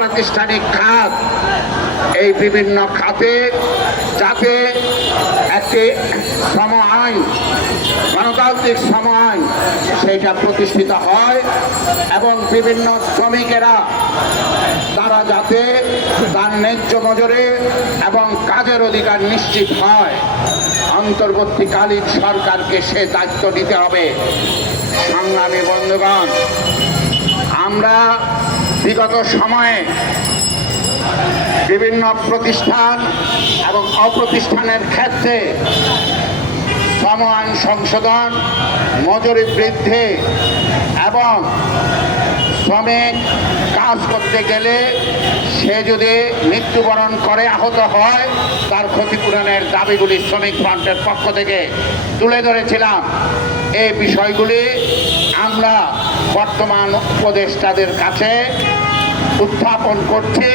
অপ্রাতিষ্ঠানিক খাত, এই বিভিন্ন খাতে যাতে একটি শ্রম আইন, গণতান্ত্রিক শ্রম আইন সেইটা প্রতিষ্ঠিত হয় এবং বিভিন্ন শ্রমিকেরা তারা যাতে তার ন্যায্য মজুরি এবং কাজের অধিকার নিশ্চিত হয়, অন্তর্বর্তীকালীন সরকারকে সে দায়িত্ব নিতে হবে। সংগ্রামী বন্ধুগণ, আমরা বিগত সময়ে বিভিন্ন প্রতিষ্ঠান এবং অপ্রতিষ্ঠানের ক্ষেত্রে শ্রম আইন সংশোধন, মজুরি বৃদ্ধি এবং শ্রমিক কাজ করতে গেলে সে যদি মৃত্যুবরণ করে, আহত হয়, তার ক্ষতিপূরণের দাবিগুলি শ্রমিক ফ্রন্টের পক্ষ থেকে তুলে ধরেছিলাম। এই বিষয়গুলি আমরা বর্তমান উপদেষ্টাদের কাছে উত্থাপন করছি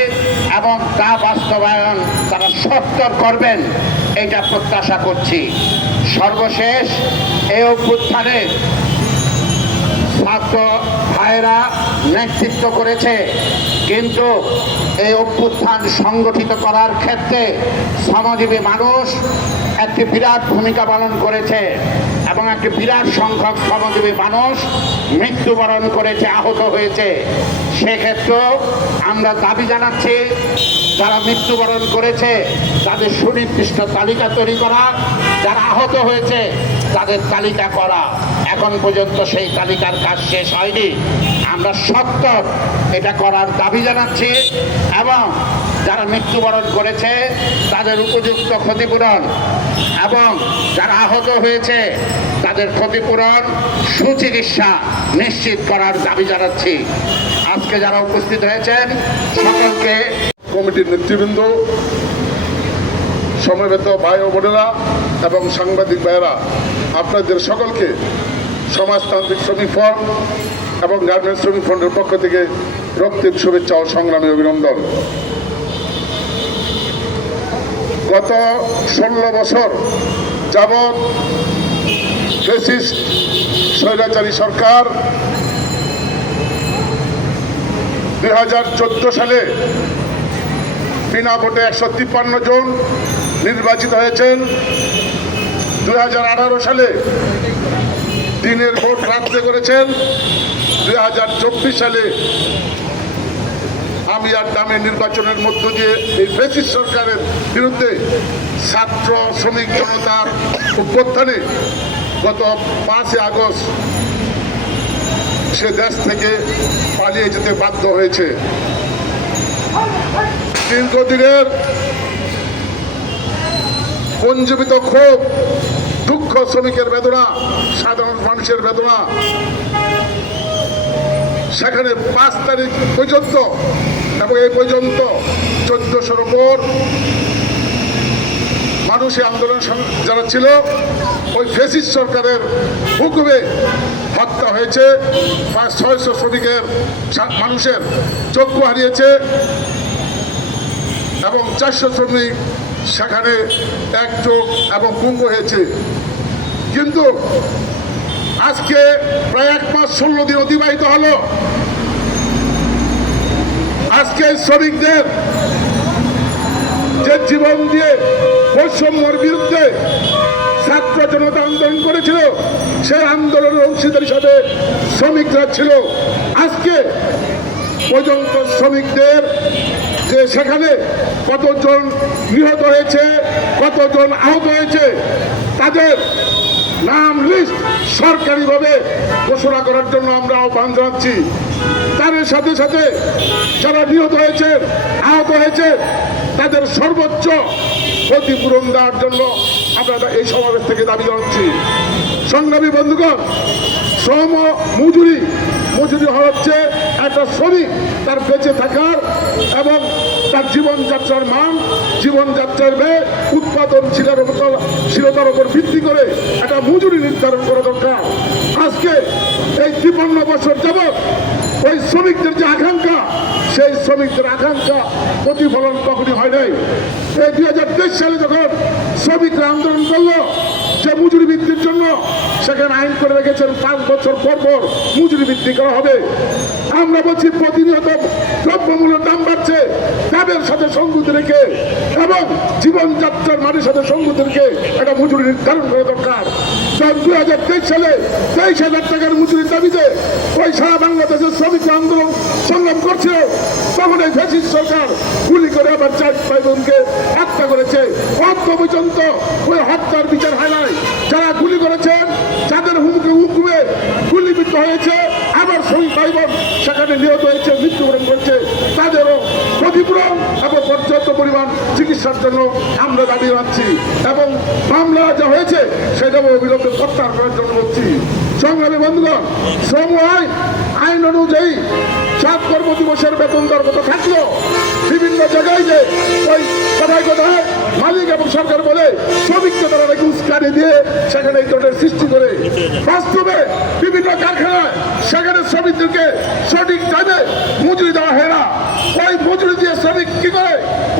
এবং তা বাস্তবায়ন তারা সত্তর করবেন এটা প্রত্যাশা করছি। সর্বশেষ এই অভ্যুত্থানে ছাত্র ভাইয়েরা নেতৃত্ব করেছে, কিন্তু এই অভ্যুত্থান সংগঠিত করার ক্ষেত্রে শ্রমজীবী মানুষ একটি বিরাট ভূমিকা পালন করেছে এবং একটি বিরাট সংখ্যক শ্রমজীবী মানুষ মৃত্যুবরণ করেছে, আহত হয়েছে। সেক্ষেত্রেও আমরা দাবি জানাচ্ছি যারা মৃত্যুবরণ করেছে তাদের সুনির্দিষ্ট তালিকা তৈরি করা, যারা আহত হয়েছে তাদের তালিকা করা। এখন পর্যন্ত সেই তালিকার কাজ শেষ হয়নি। আমরা সত্তর এটা করার দাবি জানাচ্ছি এবং যারা মৃত্যুবরণ করেছে তাদের উপযুক্ত ক্ষতিপূরণ এবং যারা আহত হয়েছে তাদের ক্ষতিপূরণ, সুচিকিৎসা নিশ্চিত করার দাবি জানাচ্ছি। আজকে যারা উপস্থিত হয়েছেন সকলকে, কমিটির নেতৃবৃন্দ, সমবেত ভাই ও বোনেরা এবং সাংবাদিক ভাইয়েরা, আপনাদের সকলকে সমাজতান্ত্রিক শ্রমিক ফ্রন্ট এবং গার্মেন্টস শ্রমিক ফ্রন্টের পক্ষ থেকে রক্তিম শুভেচ্ছা ও সংগ্রামী অভিনন্দন। গত 16 বছর যাবৎ ফ্যাসিস্ট স্বৈরাচারী সরকার 2014 সালে বিনা ভোটে 153 জন নির্বাচিত হয়েছেন। 2018 সালে দিনের ভোট রাত্রে করেছেন। 2024 সালে আমি আর নামে নির্বাচনের মধ্য দিয়ে এই ফ্যাসিস্ট সরকারের বিরুদ্ধে ছাত্র শ্রমিক জনতার অভ্যুত্থানে গত 5 আগস্ট সে দেশ থেকে পালিয়ে যেতে বাধ্য হয়েছে। দীর্ঘদিনের পঞ্জীবিত ক্ষোভ, দুঃখ, শ্রমিকের বেদনা, সাধারণ মানুষের বেদনা, সেখানে 5 তারিখ পর্যন্ত এবং এই পর্যন্ত 1400-র উপর মানুষই আন্দোলন যারা ছিল ওই ফ্যাসিস্ট সরকারের হুকুমে হত্যা হয়েছে। 500-600 শ্রমিকের মানুষের চক্ষু হারিয়েছে এবং 400 শ্রমিক সেখানে এক চোখ এবং পঙ্গু হয়েছে। কিন্তু আজকে প্রায় 1 মাস 16 দিন অতিবাহিত হলো। আজকে শ্রমিকদের যে জীবন দিয়ে বৈষম্যের বিরুদ্ধে ছাত্র জনতা আন্দোলন করেছিল, সেই আন্দোলনের অংশীদার হিসাবে শ্রমিকরা ছিল। আজকে পর্যন্ত শ্রমিকদের যে সেখানে কতজন নিহত হয়েছে, কতজন আহত হয়েছে, তাদের নাম লিস্ট সরকারিভাবে ঘোষণা করার জন্য আমরা আহ্বান জানাচ্ছি। তার সাথে সাথে যারা নিহত হয়েছে, আহত হয়েছে, তাদের সর্বোচ্চ ক্ষতিপূরণ দেওয়ার জন্য আমরা এই সমাবেশ থেকে দাবি জানাচ্ছি। সংগ্রামী বন্ধুগণ, শ্রম মজুরি হচ্ছে একটা শ্রমিক তার বেঁচে থাকার এবং তার জীবনযাত্রার মান, জীবনযাত্রার ব্যয়, উৎপাদনশীলতার উপর ভিত্তি করে একটা মজুরি নির্ধারণ করা দরকার। আজকে এই 53 বছর যাবৎ ওই শ্রমিকদের যে আকাঙ্ক্ষা, সেই শ্রমিকদের আকাঙ্ক্ষা প্রতিফলন কখনই হয় নাই। এই 2023 সালে যখন শ্রমিকরা আন্দোলন করলো যে মজুরি বৃদ্ধির জন্য, সেখানে আইন করে রেখেছেন 5 বছর পর পর মজুরি বৃদ্ধি করা হবে। আমরা বলছি প্রতিনিয়ত দ্রব্যমূল্যের দাম বাড়ছে। সাথে সঙ্গতি রেখে এবং জীবনযাত্রার মানের সাথে সঙ্গতি রেখে একটা মজুরি নির্ধারণ করা দরকার। 2023 সালে 23,000 টাকার মজুরির দাবিতে ওই সারা বাংলাদেশের শ্রমিক আন্দোলন সংগ্রাম করছিল, তখন এই ফ্যাসিস্ট সরকার গুলি করে আবার 4 ভাই বোনকে হত্যা করেছে। অন্ত পর্যন্ত ওই হত্যার বিচার হয় নাই। যারা গুলি করেছেন, যাদের হুকুমে গুলিবিদ্ধ হয়েছে, আবার শ্রমিক ভাই বোন সেখানে নিহত হয়েছে, মৃত্যুবরণ করেছে, তাদেরও ক্ষতিপূরণ এবং পর্যাপ্ত পরিমাণ চিকিৎসার জন্য আমরা দাবি রাখছি এবং মামলা যা হয়েছে সেটাও অবিলম্বে প্রত্যাহার করার জন্য বলছি। সংগ্রামী বন্ধুগণ, শ্রম আইন অনুযায়ী 7 কর্মদিবসের বেতন দর কত থাকলো, বিভিন্ন জায়গায় যে ওই কথায় মালিক এবং সরকার বলে শ্রমিককে তারা নাকি উস্কানি দিয়ে সেখানে এই জোটের সৃষ্টি করে। বাস্তবে বিভিন্ন কারখানায় সেখানে শ্রমিকদেরকে সঠিক টাইমে মজুরি দেওয়া হয় না। ওই মজুরি দিয়ে শ্রমিক কি করে?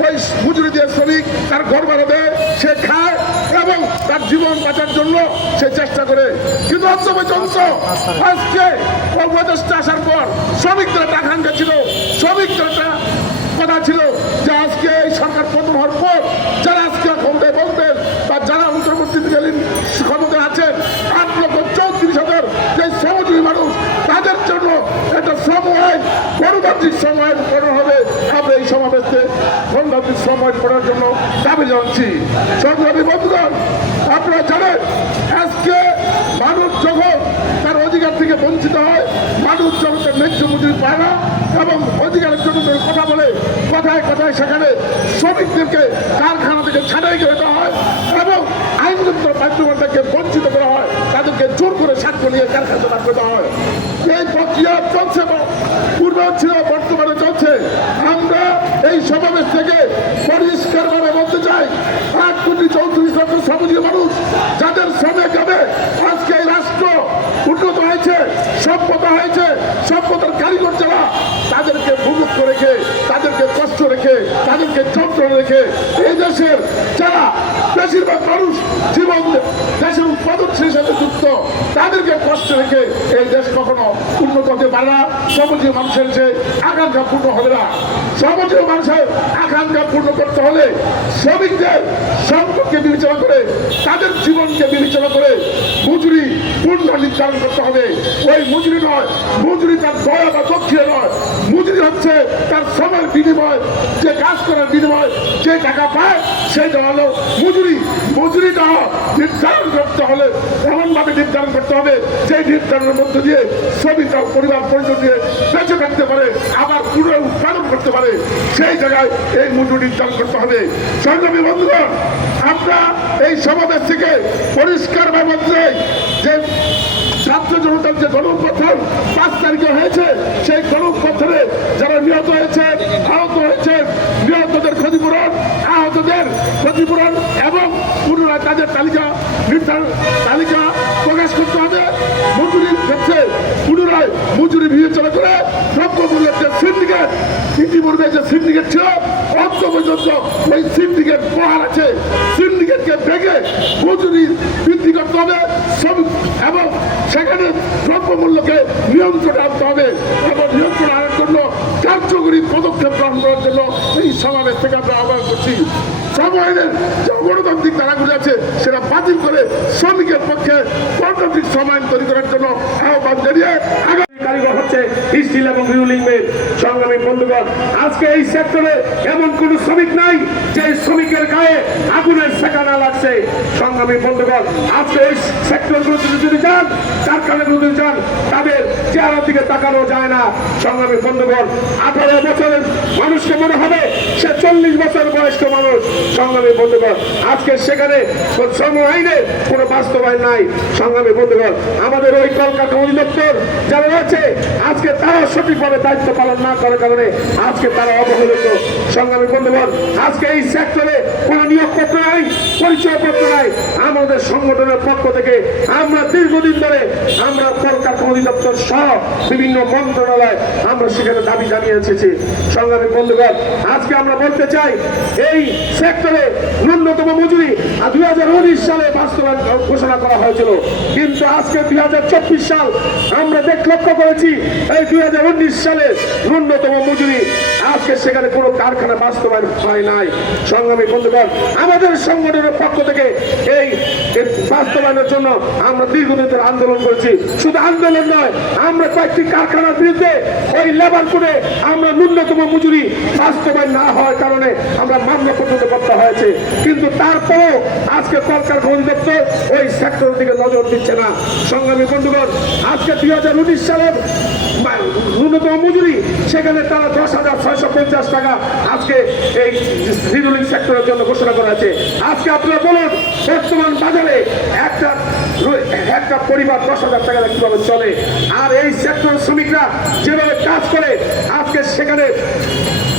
ওই মজুরি দিয়ে শ্রমিক তার ঘর ভাড়া দেয়, সে খায় এবং তার জীবন বাঁচার জন্য সে চেষ্টা করে। কিন্তু অন্ত পর্যন্ত আজকে উপদেষ্টা আসার পর শ্রমিকদের টাকা ছিল, শ্রমিকদের কথা ছিল যে আজকে এই সরকার পতন হওয়ার পর যারা আজকে ক্ষমতায় বলতেন বা যারা অন্তর্বর্তীকালীন ক্ষমতায় আছেন 8,34,000 যে শ্রমজীবী মানুষ, তাদের জন্য একটা শ্রম আইন, গণতান্ত্রিক শ্রম আইন করা হবে। আমরা এই সমাবেশে গণতান্ত্রিক শ্রম আইন করার জন্য দাবি জানাচ্ছি। সংগ্রামী বন্ধুগণ, আপনারা জানেন আজকে মানুষ যখন তার অধিকার থেকে বঞ্চিত হয়, মানুষ যখন তার ন্যায্য মজুরি পায় না এবং অধিকারের জন্য কথা বলে কথায় কথায় সেখানে শ্রমিকদেরকে কারখানা থেকে ছাড়াই করে দেওয়া হয় এবং আইনগত বাধ্যবাধকতাকে বঞ্চিত করা হয়, তাদেরকে জোর করে সাক্ষ্য নিয়ে কারখানা রাখতে দেওয়া হয়। এই প্রক্রিয়া চলছে, পূর্বে ছিল, বর্তমানে চলছে। আমরা এই সমাবেশ থেকে পরিষ্কারভাবে বলতে চাই, 8,34,00,000 শ্রমজীবী মানুষ যাদের শ্রমে যাবে আজকে এই রাষ্ট্র উন্নত হয়েছে, সভ্যতা হয়েছে, সভ্যতার কারিগর যারা, তাদেরকে ভূমুক্ত রেখে, তাদেরকে কষ্ট রেখে, তাদেরকে যন্ত্রণা রেখে এই দেশের যারা বেশিরভাগ মানুষ জীবন দেশের উৎপাদনশীল সাথে যুক্ত, তাদেরকে কষ্ট রেখে এই দেশ কখনো উন্নত হতে পারে না। শ্রমজীবী মানুষের যে আকাঙ্ক্ষা পূর্ণ হবে না। শ্রমজীবী মানুষের আকাঙ্ক্ষা পূর্ণ করতে হলে শ্রমিকদের সম্পর্কে বিবেচনা করে, তাদের জীবনকে বিবেচনা করে মজুরি পূর্ণ নির্ধারণ করতে হবে। ওই মজুরি নয়, মজুরি তার দয়া বা দক্ষিণে নয়, মজুরি হচ্ছে তার সময়ের বিনিময়, যে কাজ করার বিনিময় যে টাকা পায় সেটা হলো মজুরি। মজুরিটা নির্ধারণ করতে হলে এমনভাবে নির্ধারণ করতে হবে যে নির্ধারণের মধ্যে দিয়ে শ্রমিকরা পরিবার পরিজন দিয়ে বেঁচে থাকতে পারে, আবার পুনরায় উৎপাদন করতে পারে, সেই জায়গায় এই মজুরি নির্ধারণ করতে হবে। সংগ্রামী বন্ধুগণ, আমরা এই সমাবেশ থেকে পরিষ্কারভাবে বলতে চাই যে ছাত্র জনতার যে গণঅভ্যুত্থান 5 তারিখে হয়েছে, সেই গণঅভ্যুত্থানে যারা নিহত হয়েছে, আহত হয়েছে, নিহতদের ক্ষতিপূরণ, আহতদের ক্ষতিপূরণ এবং পুনরায় তাদের তালিকা প্রকাশ করতে হবে। মজুরির ক্ষেত্রে পুনরায় মজুরি বিবেচনা করে দ্রব্যমূল্যের যে সিন্ডিকেট, ইতিপূর্বে যে সিন্ডিকেট ছিল, অন্ত পর্যন্ত ওই সিন্ডিকেট বহাল আছে, সিন্ডিকেটকে ভেঙে মজুরি বৃদ্ধি করতে হবে এবং সেখানে দ্রব্যমূল্যকে নিয়ন্ত্রণে আনতে হবে এবং নিয়ন্ত্রণ আনার জন্য কার্যকরী পদক্ষেপ গ্রহণ করার জন্য এই সমাবেশ থেকে আমরা আহ্বান করছি। শ্রম আইনের যে গণতান্ত্রিক ধারাগুলি আছে সেটা বাতিল করে শ্রমিকের পক্ষে গণতান্ত্রিক শ্রম আইন তৈরি করার জন্য আহ্বান জানিয়ে কারিগর হচ্ছে স্টিল এবং রুলিং মিল। সংগ্রামী বন্ধুগণ, আজকে এই সেক্টরে এমন কোন শ্রমিক নাই যে শ্রমিকের গায়ে আগুনের শেখা না লাগছে। সংগ্রামী বন্ধুগণ, আজকে এই সেক্টরগুলোতে যদি যান, কারখানাগুলোতে যান, তাদের চেহারার দিকে তাকানো যায় না। সংগ্রামী বন্ধুগণ, 18 বছরের মানুষকে মনে হবে সে 40 বছর বয়স্ক মানুষ। সংগ্রামী বন্ধুগণ, আজকে সেখানে শ্রম আইনে কোনো বাস্তবায়ন নাই। সংগ্রামী বন্ধুগণ, আমাদের ওই কলকাতা অধিদপ্তর যারা রয়েছে আজকে তারা সঠিকভাবে দায়িত্ব পালন না করার কারণে আজকে তারা অবহেলিত। সংগ্রামী বন্ধুগণ, আজকে এই সেক্টরে কোনো নিয়োগপত্র নাই, পরিচয়পত্র নাই। আমাদের সংগঠনের পক্ষ থেকে আমরা দীর্ঘদিন ধরে আমরা কলকাতা অধিদপ্তর সহ বিভিন্ন মন্ত্রণালয় আমরা সেখানে দাবি জানিয়ে এসেছি। সংগ্রামী বন্ধুগণ, আজকে আমরা বলতে বলতে চাই, এই সেক্টরে ন্যূনতম মজুরি 2019 সালে বাস্তবায়ন ঘোষণা করা হয়েছিল, কিন্তু আজকে 2024 সাল আমরা লক্ষ্য করেছি এই 2019 সালে ন্যূনতম মজুরি আজকে সেখানে কোনো কারখানা বাস্তবায়ন হয় নাই। সংগ্রামী বন্ধুগণ, আমাদের সংগঠনের পক্ষ থেকে এই বাস্তবায়নের জন্য আমরা দীর্ঘদিন ধরে আন্দোলন করেছি। শুধু আন্দোলন নয়, আমরা কয়েকটি কারখানার বিরুদ্ধে ওই লেবার কোডে আমরা ন্যূনতম মজুরি বাস্তবায়ন না হওয়ার কারণে আমরা মামলা পর্যন্ত করতে হয়েছে, কিন্তু তারপরেও আজকে কলকারখানা অধিদপ্তর ওই সেক্টরের দিকে নজর দিচ্ছে না। সংগ্রামী বন্ধুগণ, আজকে 2019 সালের ন্যূনতম মজুরি সেখানে তারা 10,650 টাকা আজকে এই রিরুলিং সেক্টরের জন্য ঘোষণা করা আছে। আজকে আপনারা বলুন, বর্তমান বাজারে একটা পরিবার 10,000 টাকা কিভাবে চলে? আর এই সেক্টরের শ্রমিকরা যেভাবে কাজ করে আজকে সেখানে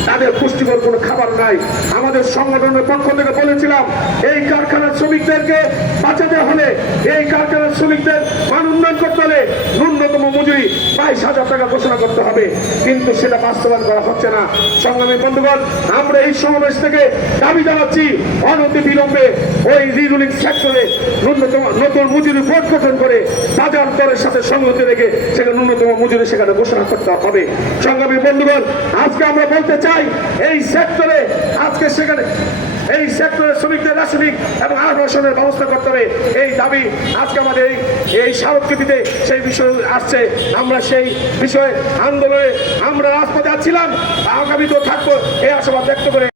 তাদের পুষ্টিকর কোনো খাবার নাই। আমাদের সংগঠনের পক্ষ থেকে বলেছিলাম, এই কারখানার শ্রমিকদেরকে বাঁচাতে হলে, এই কারখানার শ্রমিকদের মান উন্নয়ন করতে হলে ন্যূনতম মজুরি 22,000 টাকা ঘোষণা করতে হবে, কিন্তু সেটা বাস্তবায়ন করা হচ্ছে না। সংগ্রামী বন্ধুগণ, আমরা এই সমাবেশ থেকে দাবি জানাচ্ছি অনতি বিলম্বে ওই রিরুলিং সেক্টরে নতুন মজুরি বোর্ড গঠন করে বাজার দরের সাথে সংহতি রেখে সেখানে ন্যূনতম মজুরি সেখানে ঘোষণা করতে হবে। সংগ্রামী বন্ধুগণ, আজকে আমরা বলতে চাই, এই সেক্টরে আজকে সেখানে এই সেক্টরের শ্রমিকদের রাসায়নিক এবং আবাসনের ব্যবস্থা করতে হবে। এই দাবি আজকে আমাদের এই স্মারকলিপিতে সেই বিষয় আসছে। আমরা সেই বিষয়ে আন্দোলনে আমরা রাজপথে আছিলাম, আগামীতেও থাকবো এই আশাবাদ ব্যক্ত করে